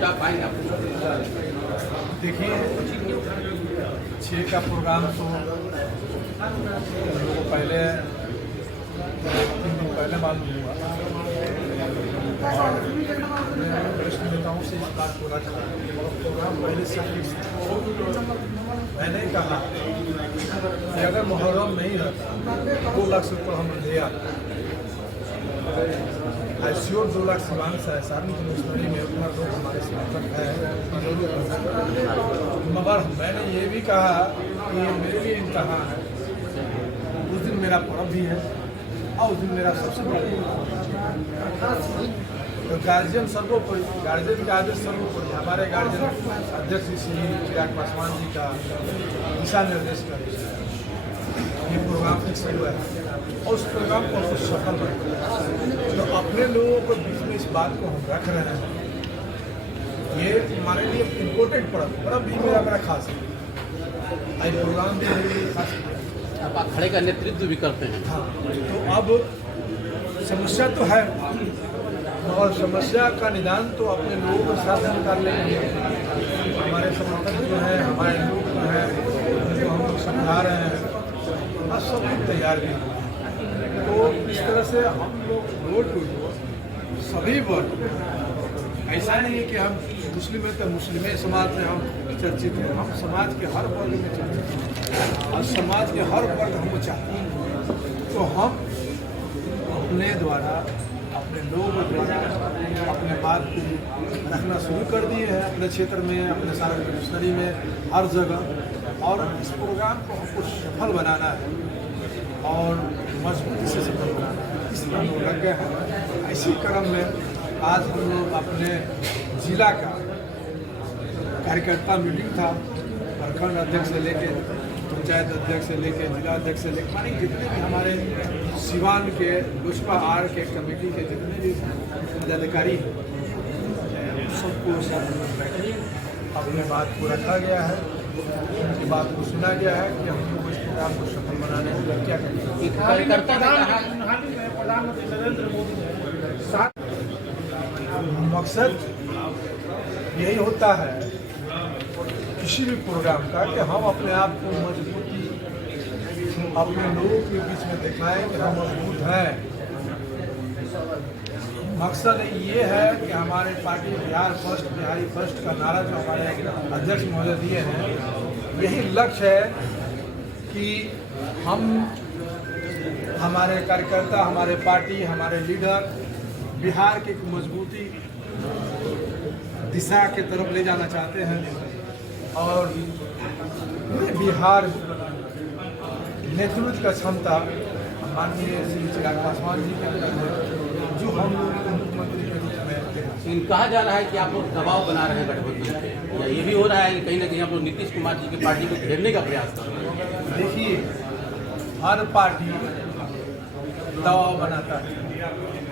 जुटा पाएंगे आप? देखिए, 6 का प्रोग्राम तो हम लोगों को पहले 3 दिन पहले मालूम हुआ और वरिष्ठ नेताओं से इस बात को रखा और प्रोग्राम पहले से फिक्स था। मैंने कहा कि अगर मुहर्रम नहीं रहता 2 लाख से ऊपर हम ले आते, ICO 2 लाख सिवान से सारनी की मिशनरी में उतना लोग हमारे समर्थक है मगर मैंने ये भी कहा कि ये मेरे लिए इम्तहान है। उस दिन मेरा पर्व भी है और उस दिन मेरा सबसे बड़ा तो गार्जियन सर्वोपरि, गार्जियन का आदेश सर्वोपरि। हमारे गार्जियन अध्यक्ष श्री चिराग पासवान जी का दिशा निर्देश का ये प्रोग्राम फिक्स हुआ है और उस प्रोग्राम को कुछ सफल बना तो अपने लोगों को बीच में इस बात को हम रख रहे हैं। ये हमारे लिए इम्पोर्टेंट पर्व भी मेरा बड़ा खास है, आज प्रोग्राम भी मेरे लिए खास है। आप अखाड़े का नेतृत्व भी करते हैं। हाँ, तो अब समस्या तो है और समस्या का निदान तो अपने लोगों के साथ निकाल लेंगे। हमारे समर्थक जो हैं, हमारे लोग जो हैं, उनको हम लोग समझा रहे हैं और सब लोग तैयार भी हैं। तो इस तरह से हम लोग रोड टू रोड सभी वर्ग, ऐसा नहीं है कि हम मुस्लिम हैं तो मुस्लिम समाज में हम चर्चित हैं, हम समाज के हर वर्ग में चर्चित हैं और समाज के हर वर्ग हमको चाहते हैं। तो हम अपने द्वारा, अपने लोगों द्वारा अपने बात को रखना शुरू कर दिए हैं अपने क्षेत्र में, अपने सारे मिशनरी में, हर जगह। और इस प्रोग्राम को हमको सफल बनाना है और मजबूती से सफल बनाना है, इसमें हम लोग लग गए हैं। इसी क्रम में आज हम लोग अपने जिला का कार्यकर्ता मीटिंग था, प्रखंड अध्यक्ष से लेके पंचायत अध्यक्ष से लेके जिला अध्यक्ष से लेकर मानी जितने भी हमारे सिवान के लोजपा आर के कमेटी के जितने भी पदाधिकारी सबको अपने बात को रखा गया है, उनकी बात को सुना गया है कि हम लोग इस प्रोग्राम को सफल बनाने के लिए क्या करेंगे। प्रधानमंत्री नरेंद्र मोदी मकसद यही होता है किसी भी प्रोग्राम का कि हम अपने आप को मजबूती अपने लोगों के बीच में दिखाएं कि हम मजबूत हैं। मकसद ये है कि हमारे party Bihar first, Bihari first का नारा जो हमारे अध्यक्ष महोदय दिए हैं, यही लक्ष्य है कि हम हमारे कार्यकर्ता, हमारे पार्टी, हमारे लीडर बिहार की मजबूती दिशा के तरफ ले जाना चाहते हैं और बिहार नेतृत्व का क्षमता माननीय श्री चिराग पासवान जी के जो हम लोग मुख्यमंत्री के रूप में कहा जा रहा है कि आप लोग दबाव बना रहे हैं गठबंधन पे, या ये भी हो रहा है कि कहीं ना कहीं आप लोग नीतीश कुमार जी की पार्टी को घेरने का प्रयास कर रहे हैं? देखिए, हर पार्टी दबाव बनाता है,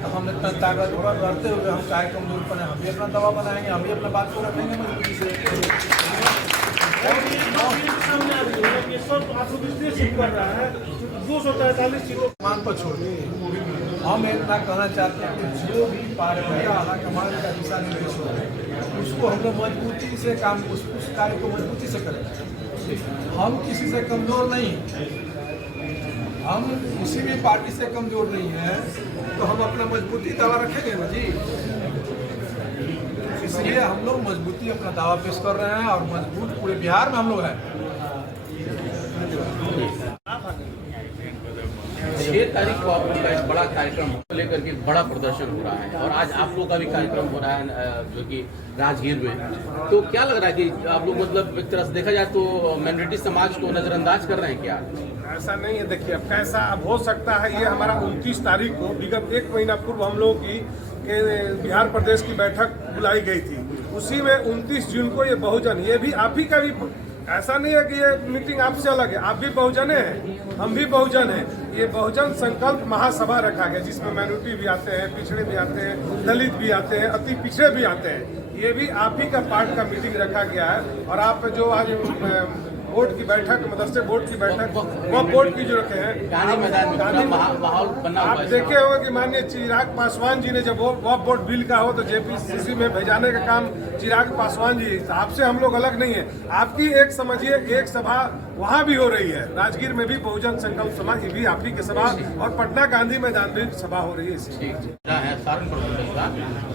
तो हम इतना ताकतवर रहते हुए हम चाहे कमजोर पड़े, हम भी अपना दबाव बनाएंगे, हम भी अपना बात को रखेंगे मजबूती से। ये सब कर रहा है 243 सीटों मान पर छोड़िए, हम इतना कहना चाहते हैं कि जो भी पार्टी कमान का दिशा निर्देश हो उसको हम लोग मजबूती से काम, उस कार्य को मजबूती से करें। हम किसी से कमजोर नहीं, हम किसी भी पार्टी से कमजोर नहीं है, तो हम अपना मजबूती दावा रखेंगे ना जी। इसलिए हम लोग मजबूती अपना दावा पेश कर रहे हैं और मजबूत पूरे बिहार में हम लोग हैं। 6 तारीख को आप लोग का एक बड़ा कार्यक्रम को लेकर के बड़ा प्रदर्शन हो रहा है और आज आप लोग का भी कार्यक्रम हो रहा है जो कि राजगीर में। तो क्या लग रहा है कि आप लोग मतलब एक तरह से देखा जाए तो माइनॉरिटी समाज को नजरअंदाज कर रहे हैं क्या? ऐसा नहीं है। देखिए, अब कैसा अब हो सकता है, ये हमारा 29 तारीख को विगत 1 महीना पूर्व हम लोगों की बिहार प्रदेश की बैठक बुलाई गई थी। उसी में 29 जून को ये बहुजन, ये भी आप ही का भी, ऐसा नहीं है कि ये मीटिंग आपसे अलग है, आप भी बहुजन हैं, हम भी बहुजन हैं। ये बहुजन संकल्प महासभा रखा गया जिसमें माइनॉरिटी भी आते हैं, पिछड़े भी आते हैं, दलित भी आते हैं, अति पिछड़े भी आते हैं। ये भी आप ही का पार्ट का मीटिंग रखा गया है। और आप जो आज बोर्ड की बैठक, मदरसे बोर्ड की बैठक, वह बोर्ड की जो रखे हैं गांधी मैदान में पूरा माहौल बना हुआ आप है। देखे होंगे कि माननीय चिराग पासवान जी ने जब वह बोर्ड बिल का हो तो जेपीसीसी में भेजाने का काम चिराग पासवान जी, आपसे हम लोग अलग नहीं है। आपकी एक समझिए एक सभा वहाँ भी हो रही है, राजगीर में भी बहुजन संकल्प सभा, ये भी आप ही की सभा, और पटना गांधी मैदान में सभा हो रही है इसी। ठीक है सारण प्रमंडल का,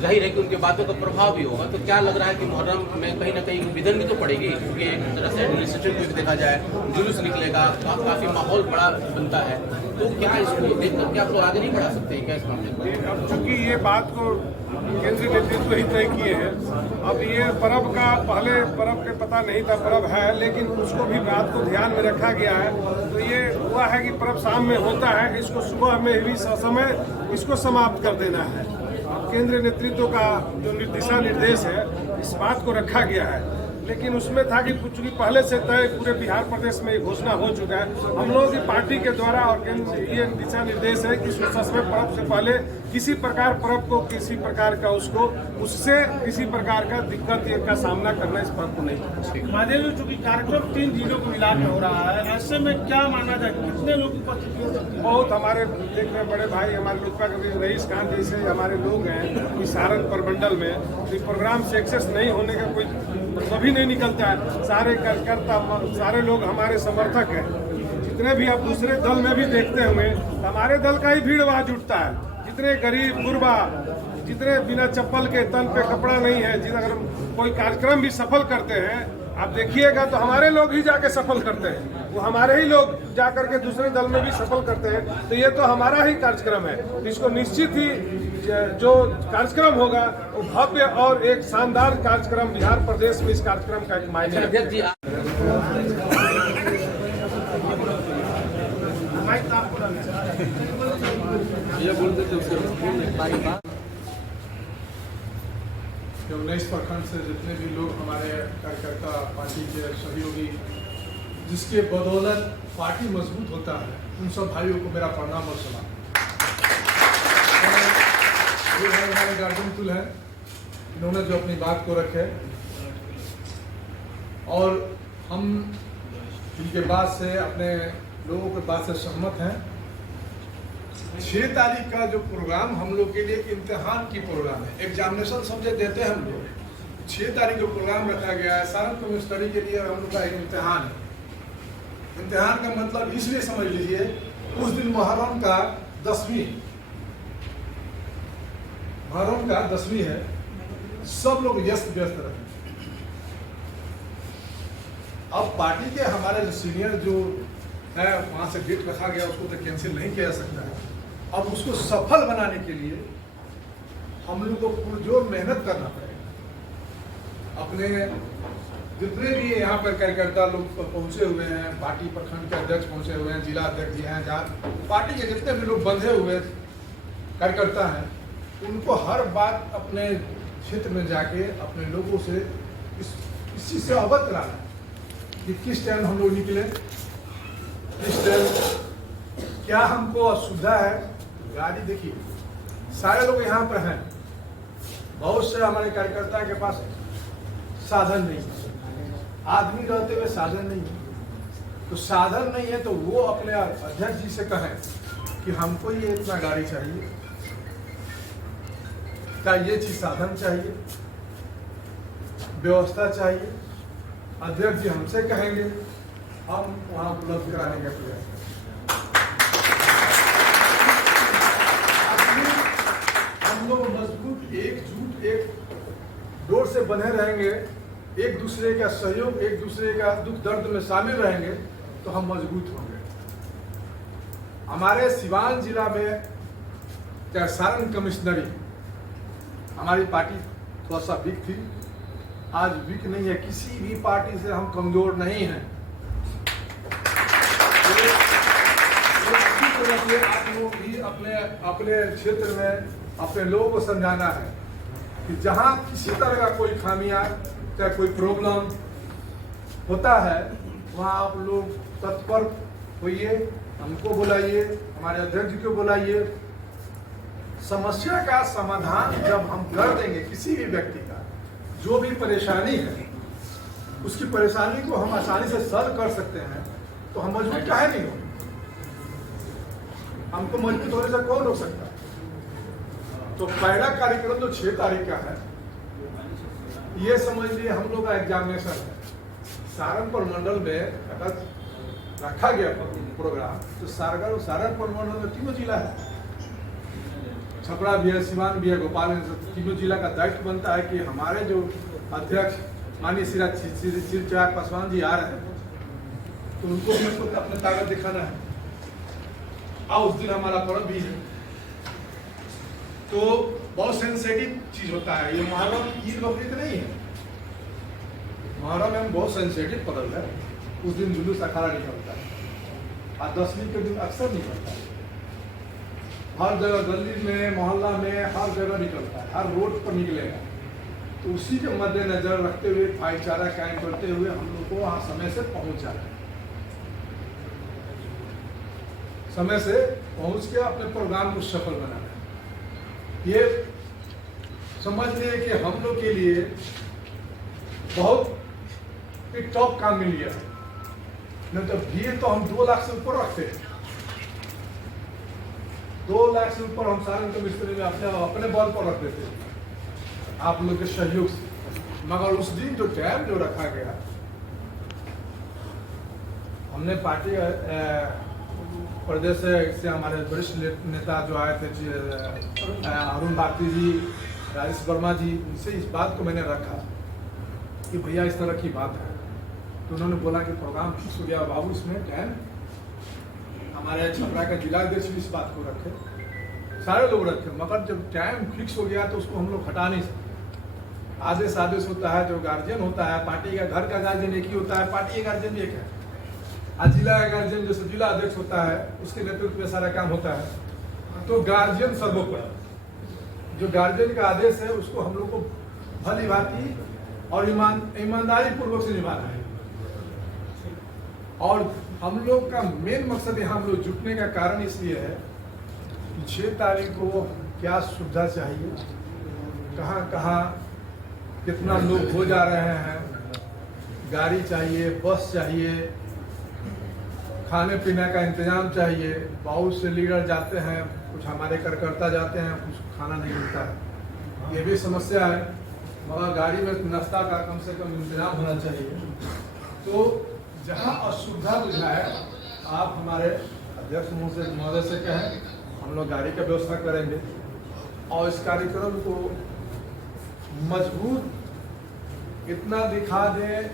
जाहिर है कि उनके बातों का प्रभाव भी होगा। तो क्या लग रहा है कि मुहर्रम में कहीं ना कहीं विधन भी तो पड़ेगी, क्योंकि एक तरह से एडमिनिस्ट्रेटिव को भी देखा जाए, जुलूस निकलेगा, काफी माहौल बड़ा बनता है। तो क्या इसको देखकर क्या आप लोग आगे नहीं बढ़ा सकते हैं क्या इस मामले में? अब चूंकि ये बात को केंद्रीय नेतृत्व ही तय किए हैं, अब ये पर्व का पहले पर्व के पता नहीं था, पर्व है लेकिन उसको भी बात को ध्यान में रखा गया है। तो ये हुआ है कि पर्व शाम में होता है, इसको सुबह में भी समय इसको समाप्त कर देना है। अब केंद्रीय नेतृत्व का जो दिशा निर्देश है इस बात को रखा गया है, लेकिन उसमें था कि चूंकि पहले से तय पूरे बिहार प्रदेश में ये घोषणा हो चुका है, हम लोगों की पार्टी के द्वारा और केंद्र ये दिशा निर्देश है कि सूर्यास्त में पर्व से पहले किसी प्रकार पर्व को किसी प्रकार का उससे किसी प्रकार का दिक्कत का सामना करना इस पर्व को नहीं करना। महादेव जी, चूंकि कार्यक्रम 3 जिलों को मिला के हो रहा है, ऐसे में क्या माना जाए कितने लोग उपस्थित हो सकते हैं? बहुत हमारे देख रहे बड़े भाई हमारे लोकपा के रईस खान जैसे हमारे लोग हैं कि सारण प्रमंडल में इस प्रोग्राम से एक्सेस नहीं होने का कोई कभी नहीं निकलता है। सारे कार्यकर्ता सारे लोग हमारे समर्थक हैं, जितने भी आप दूसरे दल में भी देखते होंगे हमारे दल का ही भीड़ वहाँ जुटता है। जितने गरीब गुरबा, जितने बिना चप्पल के तन पे कपड़ा नहीं है, जिस अगर कोई कार्यक्रम भी सफल करते हैं आप देखिएगा तो हमारे लोग ही जाके सफल करते हैं, वो हमारे ही लोग जाकर के दूसरे दल में भी सफल करते हैं। तो ये तो हमारा ही कार्यक्रम है, इसको निश्चित ही जो कार्यक्रम होगा वो भव्य और एक शानदार कार्यक्रम बिहार प्रदेश में इस कार्यक्रम का एक मायने है। अध्यक्ष जी जो 19 प्रखंड से जितने भी लोग हमारे कार्यकर्ता पार्टी के सहयोगी जिसके बदौलत पार्टी मजबूत होता है, उन सब भाइयों को मेरा प्रणाम और सलाम। ये है हमारे गार्जियन तुल है, इन्होंने जो अपनी बात को रखे और हम इनके बात से अपने लोगों के बात से सहमत हैं। 6 तारीख का जो प्रोग्राम हम लोग के लिए इम्तिहान की प्रोग्राम है, एग्जामिनेशन समझे देते हैं हम लोग। 6 तारीख को प्रोग्राम रखा गया है सारण कम्युनिस्टरी के लिए, हम लोग का एक इम्तिहान है। इम्तिहान का मतलब इसलिए समझ लीजिए उस दिन मुहर्रम का 10वीं है, सब लोग व्यस्त रहे। अब पार्टी के हमारे जो सीनियर जो है वहाँ से डेट रखा गया उसको तो कैंसिल नहीं किया जा सकता है। अब उसको सफल बनाने के लिए हम लोग को पुरजोर मेहनत करना पड़ेगा। अपने जितने भी यहाँ पर कार्यकर्ता लोग पहुँचे हुए हैं, पार्टी प्रखंड के अध्यक्ष पहुँचे हुए हैं, जिला अध्यक्ष जी हैं, जहाँ पार्टी के जितने भी लोग बंधे हुए कार्यकर्ता हैं, उनको हर बात अपने क्षेत्र में जाके अपने लोगों से इस चीज़ से अवगत कराना है कि किस टाइम हम लोग निकले, किस टाइम क्या हमको असुविधा है। गाड़ी देखिए सारे लोग यहाँ पर हैं, बहुत से हमारे कार्यकर्ता के पास साधन नहीं है, आदमी रहते हुए साधन नहीं है। तो साधन नहीं है तो वो अपने अध्यक्ष जी से कहें कि हमको ये इतना गाड़ी चाहिए, क्या ये चीज साधन चाहिए, व्यवस्था चाहिए। अध्यक्ष जी हमसे कहेंगे, हम वहाँ उपलब्ध कराने का प्रयास करेंगे। हम लोग मजबूत एकजुट एक डोर से बने रहेंगे, एक दूसरे का सहयोग, एक दूसरे का दुख दर्द में शामिल रहेंगे तो हम मजबूत होंगे। हमारे सिवान जिला में क्या सारण कमिश्नरी हमारी पार्टी थोड़ा सा वीक थी, आज वीक नहीं है। किसी भी पार्टी से हम कमजोर नहीं हैं। आप लोग भी अपने क्षेत्र में अपने लोगों को समझाना है कि जहाँ किसी तरह का कोई खामियां चाहे कोई प्रॉब्लम होता है वहाँ आप लोग तत्पर होइए, हमको बुलाइए, हमारे अध्यक्ष जी को बुलाइए। समस्या का समाधान जब हम कर देंगे, किसी भी व्यक्ति का जो भी परेशानी है उसकी परेशानी को हम आसानी से सॉल्व कर सकते हैं तो हम मजबूत काहे नहीं हो? हमको मजबूत होने से कौन रोक सकता है? तो पहला कार्यक्रम जो 6 तारीख का है, ये समझ लिए हम लोग का एग्जामिनेशन है। सहारनपुर मंडल में अगर रखा गया प्रोग्राम तो सहारनपुर मंडल में 3 जिला है, छपरा भी है, सिवान भी है, गोपालगंज। 3 जिला का दायित्व बनता है कि हमारे जो अध्यक्ष माननीय श्री चिराग पासवान जी आ रहे हैं तो उनको भी हमको अपना ताकत दिखाना है। और उस दिन हमारा पर्व भी है, तो बहुत सेंसिटिव चीज होता है ये। मुहर्रम ईद बकरीद नहीं है, मुहर्रम में बहुत सेंसिटिव पर्व है। उस दिन जुलूस अखाड़ा निकलता है और 10वीं के दिन अक्सर निकलता है। हर जगह गली में, मोहल्ला में, हर जगह निकलता है, हर रोड पर निकलेगा। तो उसी के मद्देनजर रखते हुए, भाईचारा कायम करते हुए हम लोग को वहाँ समय से पहुँच जाना है। समय से पहुँच के अपने प्रोग्राम को सफल बनाना है। ये समझ लिए कि हम लोग के लिए बहुत एक टॉप काम मिल गया। नहीं तो भीड़ तो हम 2 लाख से ऊपर रखते हैं। 2 लाख से ऊपर हम सारे मिस्त्री में अपने बल पर रख देते हैं आप लोग के सहयोग से। मगर उस दिन जो टाइम जो रखा गया, हमने पार्टी प्रदेश से हमारे वरिष्ठ नेता जो आए थे, अरुण भारती जी, राजेश वर्मा जी, उनसे इस बात को मैंने रखा कि भैया इस तरह की बात है। तो उन्होंने बोला कि प्रोग्राम फिक्स हो गया बाबू, इसमें टाइम। हमारे छपरा का जिलाध्यक्ष भी इस बात को रखे, सारे लोग रखे। मगर जब टाइम फिक्स हो गया तो उसको हम लोग हटा नहीं सकते। आदेश होता है, जो गार्जियन होता है पार्टी का, घर का गार्जियन एक ही होता है, पार्टी का गार्जियन भी एक है। आज जिला का गार्जियन जैसे जिला अध्यक्ष होता है, उसके नेतृत्व में सारा काम होता है। तो गार्जियन सर्वोपरि, जो गार्जियन का आदेश है उसको हम लोग को भली भांति और ईमानदारी पूर्वक से निभाना है। और हम लोग का मेन मकसद यहाँ हम लोग जुटने का कारण इसलिए है कि 6 तारीख को क्या सुविधा चाहिए, कहाँ कहाँ कितना लोग हो जा रहे हैं, गाड़ी चाहिए, बस चाहिए, खाने पीने का इंतजाम चाहिए। बहुत से लीडर जाते हैं, कुछ हमारे कार्यकर्ता जाते हैं, कुछ खाना नहीं मिलता है, ये भी समस्या है। मगर गाड़ी में नाश्ता का कम से कम इंतजाम होना चाहिए। तो जहाँ असुविधा बुझाए आप हमारे अध्यक्ष महोदय से कहें, हम लोग गाड़ी का व्यवस्था करेंगे और इस कार्यक्रम को मजबूत इतना दिखा दें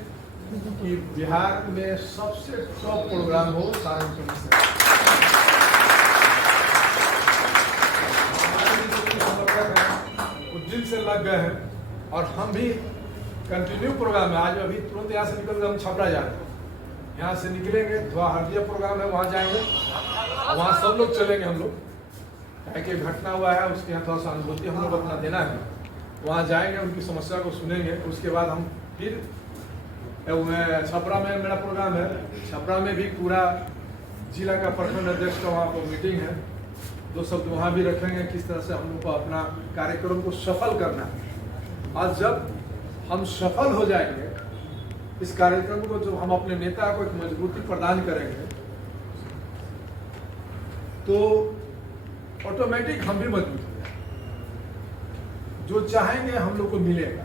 कि बिहार में सबसे टॉप प्रोग्राम हो सहारनपुर से। कुछ दिन से लग गए हैं और हम भी कंटिन्यू प्रोग्राम है। आज अभी तुरंत यहाँ से निकल हम छपरा जा रहे हैं, यहाँ से निकलेंगे, थोड़ा हल्दिया प्रोग्राम है, वहाँ जाएंगे, वहाँ सब लोग चलेंगे। हम लोग क्या घटना हुआ है उसके यहाँ थोड़ा सा अनुभूति हम लोग अपना देना है। वहाँ जाएंगे, उनकी समस्या को सुनेंगे। उसके बाद हम फिर छपरा में मेरा प्रोग्राम है। छपरा में भी पूरा जिला का प्रखंड अध्यक्ष का वहाँ पर मीटिंग है, 2 शब्द वहाँ भी रखेंगे किस तरह से हम लोग को अपना कार्यक्रम को सफल करना है। और जब हम सफल हो जाएंगे इस कार्यक्रम को, जो हम अपने नेता को एक मजबूती प्रदान करेंगे तो ऑटोमेटिक हम भी मजबूत हो जाएंगे। जो चाहेंगे हम लोग को मिलेगा।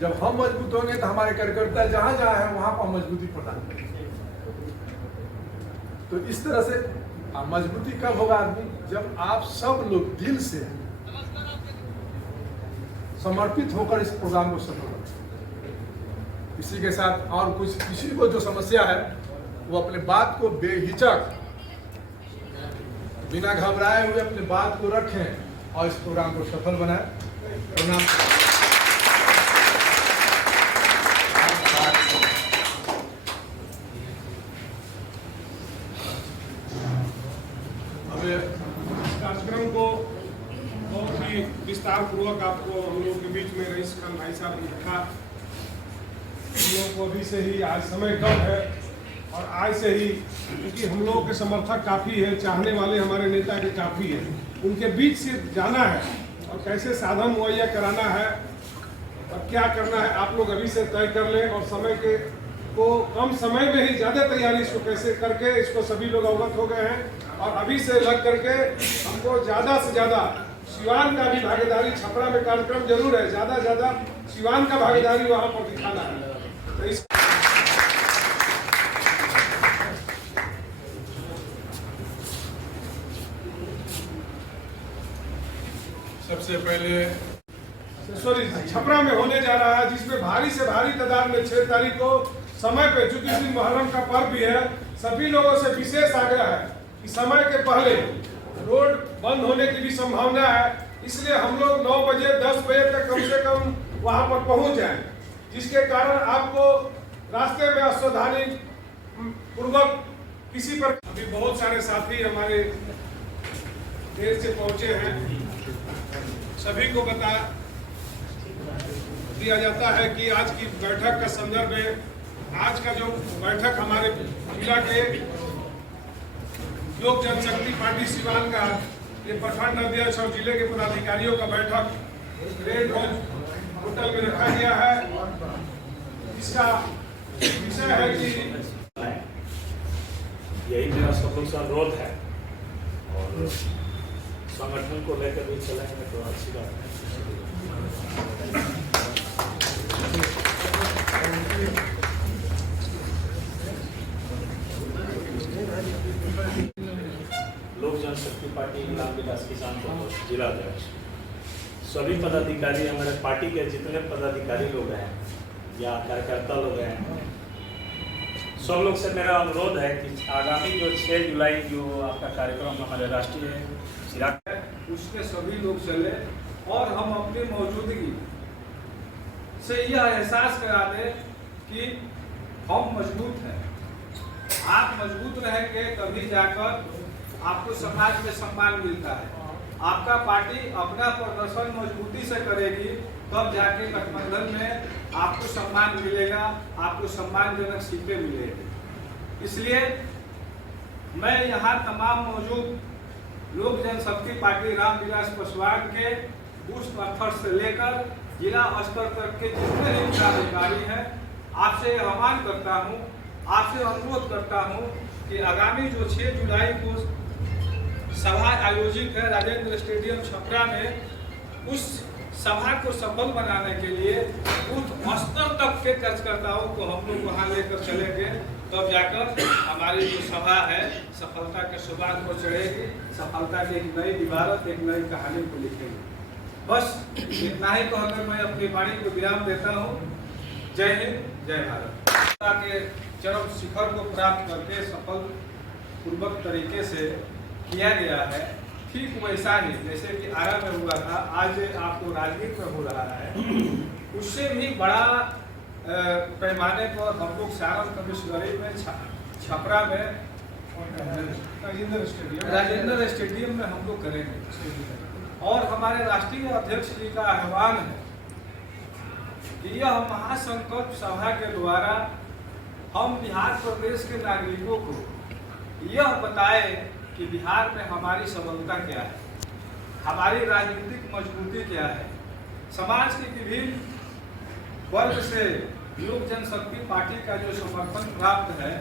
जब हम मजबूत होंगे तो हमारे कार्यकर्ता जहां जहां है वहां पर मजबूती प्रदान करेंगे। तो इस तरह से मजबूती कब होगा आदमी, जब आप सब लोग दिल से समर्पित होकर इस प्रोग्राम को सफल करें। इसी के साथ और कुछ किसी को जो समस्या है वो अपने बात को बेहिचक, बिना घबराए हुए अपने बात को रखें और इस प्रोग्राम को सफल बनाएं। प्रणाम। कार्यक्रम को बहुत ही विस्तार पूर्वक आपको हम लोगों के बीच में रईस खान भाई साहब ने रखा। हम लोग को अभी से ही आज समय कम है और आज से ही, क्योंकि हम लोगों के समर्थक काफ़ी है, चाहने वाले हमारे नेता के काफ़ी है, उनके बीच से जाना है और कैसे साधन मुहैया कराना है और क्या करना है आप लोग अभी से तय कर लें, और समय के को कम समय में ही ज़्यादा तैयारी इसको कैसे करके इसको सभी लोग अवगत हो गए हैं। और अभी से लग करके हमको ज़्यादा से ज़्यादा सिवान का भी भागीदारी, छपरा में कार्यक्रम जरूर है, ज़्यादा ज़्यादा सिवान का भागीदारी वहाँ पर दिखाना है। तो इस सबसे पहले छपरा में होने जा रहा है, जिसमें भारी से भारी तादाद में 6 तारीख को समय पे, चूंकि इस दिन मुहर्रम का पर्व भी है, सभी लोगों से विशेष आग्रह है कि समय के पहले रोड बंद होने की भी संभावना है, इसलिए हम लोग 9 बजे 10 बजे तक कम से कम वहां पर पहुंच जाएं, जिसके कारण आपको रास्ते में असावधानी पूर्वक किसी पर, अभी बहुत सारे साथी हमारे देर से पहुंचे हैं, सभी को बता दिया जाता है कि आज की बैठक का संदर्भ में, आज का जो बैठक हमारे जिला के लोक जनशक्ति पार्टी सिवान का ये प्रखंड अध्यक्ष और जिले के पदाधिकारियों का बैठक रेड रोज होटल में रखा गया है। इसका विषय है कि यही मेरा सब लोग से अनुरोध है, और संगठन को लेकर भी चलेंगे तो अच्छी बात है। लोक जनशक्ति पार्टी रामविलास किसान को जिला अध्यक्ष, सभी पदाधिकारी, हमारे पार्टी के जितने पदाधिकारी लोग हैं या कार्यकर्ता लोग हैं, सब लोग से मेरा अनुरोध है कि आगामी जो 6 जुलाई जो आपका कार्यक्रम हमारे राष्ट्रीय चिराग है, उसमें सभी लोग चले और हम अपनी मौजूदगी से यह एहसास करा दें कि हम मजबूत हैं। आप मजबूत रहेंगे तभी जाकर आपको समाज में सम्मान मिलता है। आपका पार्टी अपना प्रदर्शन मजबूती से करेगी तब जाके गठबंधन में आपको सम्मान मिलेगा, आपको सम्मानजनक सीटें मिलेगी। इसलिए मैं यहाँ तमाम मौजूद लोक जनशक्ति पार्टी रामविलास पासवान के बूथ स्तर से लेकर जिला स्तर तक के जितने भी पदाधिकारी हैं, आपसे आह्वान करता हूं, आपसे अनुरोध करता हूं कि आगामी जो 6 जुलाई को सभा आयोजित है राजेंद्र स्टेडियम छपरा में, उस सभा को सफल बनाने के लिए बूथ स्तर तक के कार्यकर्ताओं को हम लोग वहाँ लेकर चलेंगे, तब जाकर हमारी जो सभा है सफलता के सुबाग पर चढ़ेगी, सफलता की एक नई इबारत, एक नई कहानी को लिखेगी। बस इतना ही कहकर मैं अपनी वाणी को विराम देता हूँ। जय हिंद, जय भारत। के चरम शिखर को प्राप्त करके सफल पूर्वक तरीके से किया गया है, ठीक वैसा ही जैसे कि आरा में हुआ था, आज आपको राजगीर में हो रहा है, उससे भी बड़ा पैमाने पर हम लोग सारण कमिश्नरी में छपरा में राजेंद्र स्टेडियम में हम लोग करेंगे। और हमारे राष्ट्रीय अध्यक्ष जी का आह्वान है कि यह महासंकल्प सभा के द्वारा हम बिहार प्रदेश के नागरिकों को यह बताए कि बिहार में हमारी सबलता क्या है, हमारी राजनीतिक मजबूती क्या है, समाज के विभिन्न वर्ग से लोक जनशक्ति पार्टी का जो समर्थन प्राप्त है,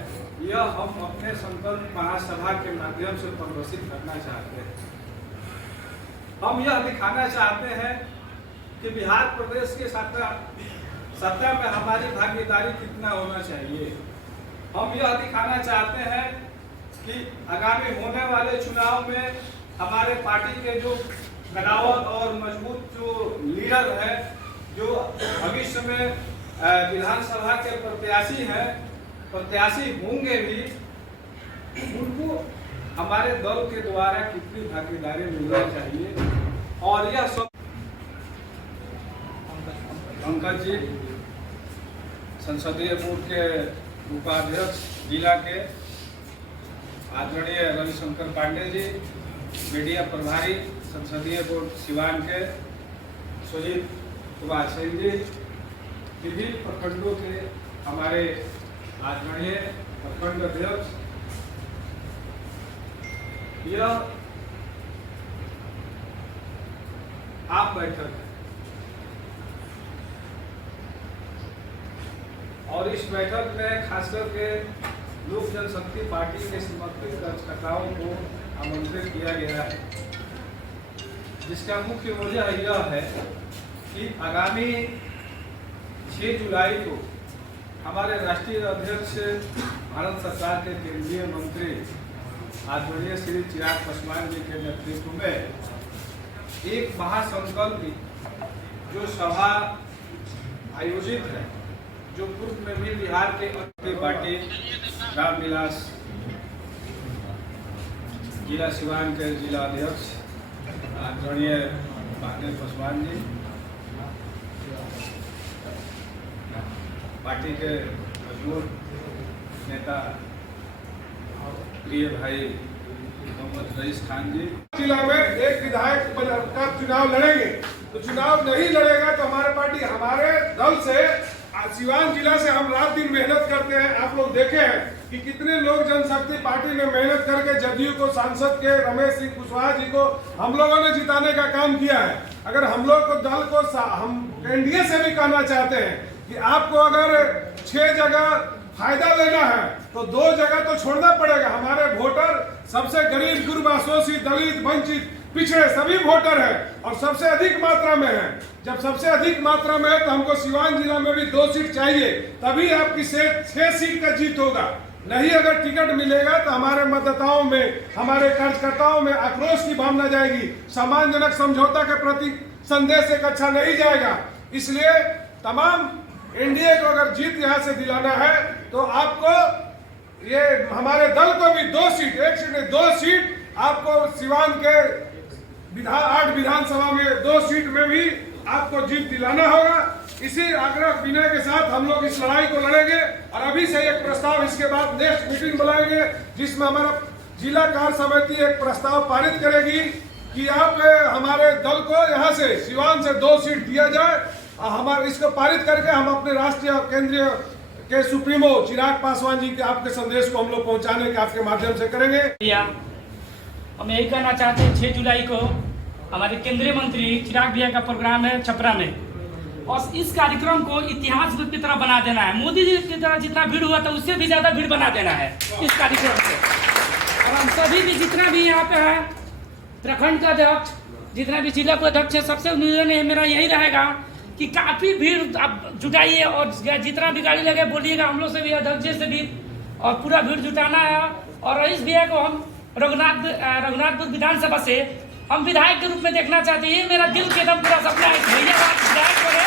यह हम अपने संकल्प महासभा के माध्यम से प्रदर्शित करना चाहते हैं। हम यह दिखाना चाहते हैं कि बिहार प्रदेश के सत्ता में हमारी भागीदारी कितना होना चाहिए। हम यह दिखाना चाहते हैं कि आगामी होने वाले चुनाव में हमारे पार्टी के जो कदावर और मजबूत जो लीडर है, जो भविष्य में विधानसभा के प्रत्याशी होंगे भी, उनको हमारे दल के द्वारा कितनी भागीदारी मिलना चाहिए। और यह सब पंकज जी संसदीय बोर्ड के उपाध्यक्ष जिला के, आदरणीय रविशंकर पांडे जी मीडिया प्रभारी संसदीय बोर्ड सिवान के, सुजीत कुमार सिंह जी, विभिन्न प्रखंडों के हमारे आदरणीय प्रखंड अध्यक्ष, यह आप बैठक है। और इस बैठक में खास करके लोक जनशक्ति पार्टी के समर्पित कार्यकर्ताओं को आमंत्रित किया गया है, जिसका मुख्य वजह यह है कि आगामी 6 जुलाई को हमारे राष्ट्रीय अध्यक्ष भारत सरकार के केंद्रीय मंत्री आदरणीय श्री चिराग पासवान जी के नेतृत्व में एक महासंकल्प जो सभा आयोजित है, जो पूर्व में भी बिहार के पार्टी रामविलास जिला सिवान के जिला अध्यक्ष आदरणीय महादेव पासवान जी, पार्टी के मजबूत नेता प्रिय भाई मोहम्मद रईस खान जी, जिला में एक विधायक का चुनाव लड़ेंगे, तो चुनाव नहीं लड़ेगा तो हमारे पार्टी, हमारे दल से सिवान जिला से हम रात दिन मेहनत करते हैं। आप लोग देखे हैं कि कितने लोग जनशक्ति पार्टी में मेहनत करके जदयू को, सांसद के रमेश सिंह कुशवाहा जी को हम लोगों ने जिताने का काम किया है। अगर हम लोग को दल को हम एनडीए से भी कहना चाहते हैं कि आपको अगर 6 जगह फायदा लेना है तो 2 जगह तो छोड़ना पड़ेगा। हमारे वोटर सबसे गरीब, गुरबा, शोषित, दलित, वंचित, पिछड़े सभी वोटर हैं और सबसे अधिक मात्रा में है। जब सबसे अधिक मात्रा में है तो हमको सिवान जिला में भी 2 सीट चाहिए, तभी आपकी 6 सीट का जीत होगा। नहीं अगर टिकट मिलेगा तो हमारे मतदाताओं में, हमारे कार्यकर्ताओं में आक्रोश की भावना जाएगी, सम्मानजनक समझौता के प्रति संदेश एक अच्छा नहीं जाएगा। इसलिए तमाम एनडीए को अगर जीत यहाँ से दिलाना है तो आपको ये हमारे दल को भी 2 सीट, 1 सीट नहीं 2 सीट आपको सिवान के 8 विधानसभा में 2 सीट में भी आपको जीत दिलाना होगा। इसी आग्रह विनय के साथ हम लोग इस लड़ाई को लड़ेंगे और अभी से एक प्रस्ताव, इसके बाद नेक्स्ट मीटिंग बुलाएंगे जिसमें हमारा जिला कार्य समिति एक प्रस्ताव पारित करेगी कि आप हमारे दल को यहाँ से सिवान से 2 सीट दिया जाए। हमारे इसको पारित करके हम अपने राष्ट्रीय केंद्रीय के सुप्रीमो चिराग पासवान जी के आपके संदेश को हम लोग पहुंचाने के आपके माध्यम से करेंगे। हम यही कहना चाहते हैं 6 जुलाई को हमारे केंद्रीय मंत्री चिराग भैया का प्रोग्राम है छपरा में, और इस कार्यक्रम को इतिहास की तरह बना देना है। मोदी जी की तरह जितना भीड़ हुआ था उससे भी ज्यादा भीड़ बना देना है इस कार्यक्रम से। और हम सभी भी जितना भी यहाँ पे है, प्रखंड का अध्यक्ष, जितना भी जिला का अध्यक्ष है, सबसे निवेदन है मेरा यही रहेगा कि काफी भीड़ आप जुटाइए और जितना भी गाड़ी लगे बोलिएगा, हम लोग से भी, अध्यक्ष से भी, और पूरा भीड़ जुटाना है। और रईस भैया को हम रघुनाथपुर विधानसभा से हम विधायक के रूप में देखना चाहते हैं। ये मेरा दिल के एकदम पूरा सपना है, भैया विधायक बने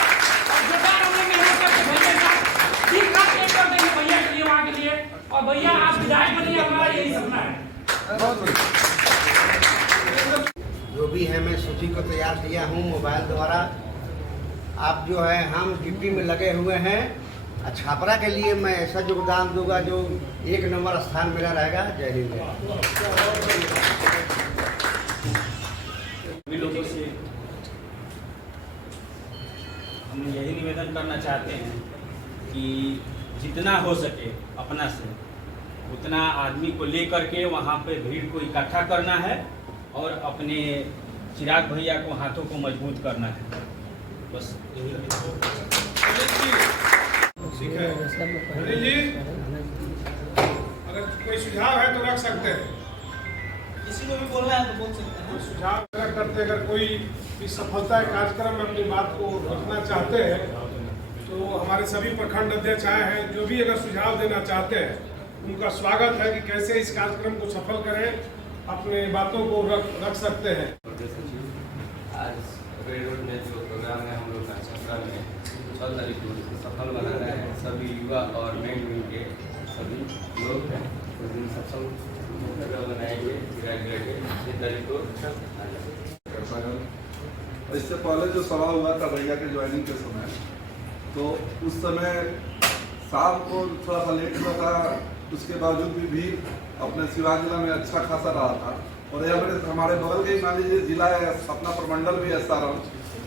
और जो बार हम लोग मेहनत करके भैया का ठीक ठाक एक कर देंगे भैया के लिए, वहाँ के लिए, और भैया आप विधायक बनिए, हमारा यही सपना है। जो भी है मैं सूची को तैयार किया हूँ मोबाइल द्वारा। आप जो है हम ड्यूटी में लगे हुए हैं, छापरा के लिए मैं ऐसा योगदान दूंगा जो 1 नंबर स्थान मेरा रहेगा। जय हिंद। सभी लोगों से हम यही निवेदन करना चाहते हैं कि जितना हो सके अपना से उतना आदमी को लेकर के वहाँ पे भीड़ को इकट्ठा करना है और अपने चिराग भैया को हाथों को मजबूत करना है। बस यही ठीक है अनिल जी, अगर कोई सुझाव है तो रख सकते हैं। किसी को भी बोलना है तो बोल सकते हैं। सुझाव करते, अगर कोई इस सफलता के कार्यक्रम में अपनी बात को रखना चाहते हैं तो हमारे सभी प्रखंड अध्यक्ष आए हैं, जो भी अगर सुझाव देना चाहते हैं उनका स्वागत है कि कैसे इस कार्यक्रम को सफल करें, अपने बातों को रख सकते हैं। आज रेड में जो प्रोग्राम है हम लोग का छपरा में 6 तारीख को सफल बना रहे हैं। सभी युवा और मेन के सभी लोग हैं, उस दिन सफल बनाएंगे। चिराग के 6 तारीख को इससे पहले जो सभा हुआ था भैया के ज्वाइनिंग के समय, तो उस समय शाम को थोड़ा सा लेट हुआ था, उसके बावजूद भी भीड़ अपने सिवान जिला में अच्छा खासा रहा था। और यहाँ पर हमारे बगल के मान लीजिए जिला है, अपना प्रमंडल भी है सारा,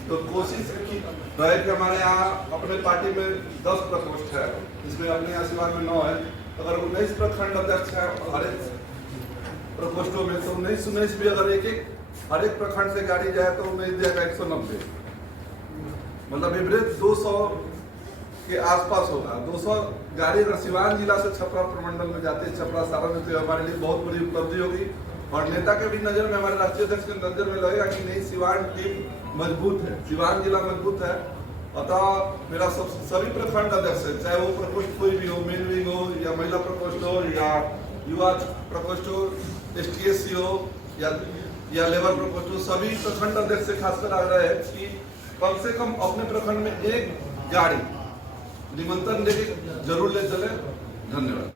तो कोशिश की रहे कि हमारे यहाँ अपने पार्टी में 10 प्रकोष्ठ है, जिसमें अपने यहाँ सिवान में 9 है। अगर 19 प्रखंड अध्यक्ष है हर एक प्रकोष्ठों में, तो 19 भी अगर हर एक प्रखंड से गाड़ी जाए तो उम्मीद देगा 190, मतलब एवरेज 200 के आसपास होगा। 200 गाड़ी अगर सिवान जिला से छपरा प्रमंडल में जाते हैं, छपरा सारण में, तो हमारे लिए बहुत बड़ी उपलब्धि होगी। और नेता के भी नजर में, हमारे राष्ट्रीय अध्यक्ष के नजर में लगेगा कि नहीं, सिवान टीम मजबूत है, सिवान जिला मजबूत है। अतः मेरा सभी प्रखंड अध्यक्ष है, चाहे वो प्रकोष्ठ कोई भी हो, मेन विंग हो या महिला प्रकोष्ठ हो या युवा प्रकोष्ठ हो, STSC हो या लेबर प्रकोष्ठ हो, सभी प्रखंड अध्यक्ष से खासकर आग्रह है कि कम से कम अपने प्रखंड में एक गाड़ी निमंत्रण देके जरूर ले चले। धन्यवाद।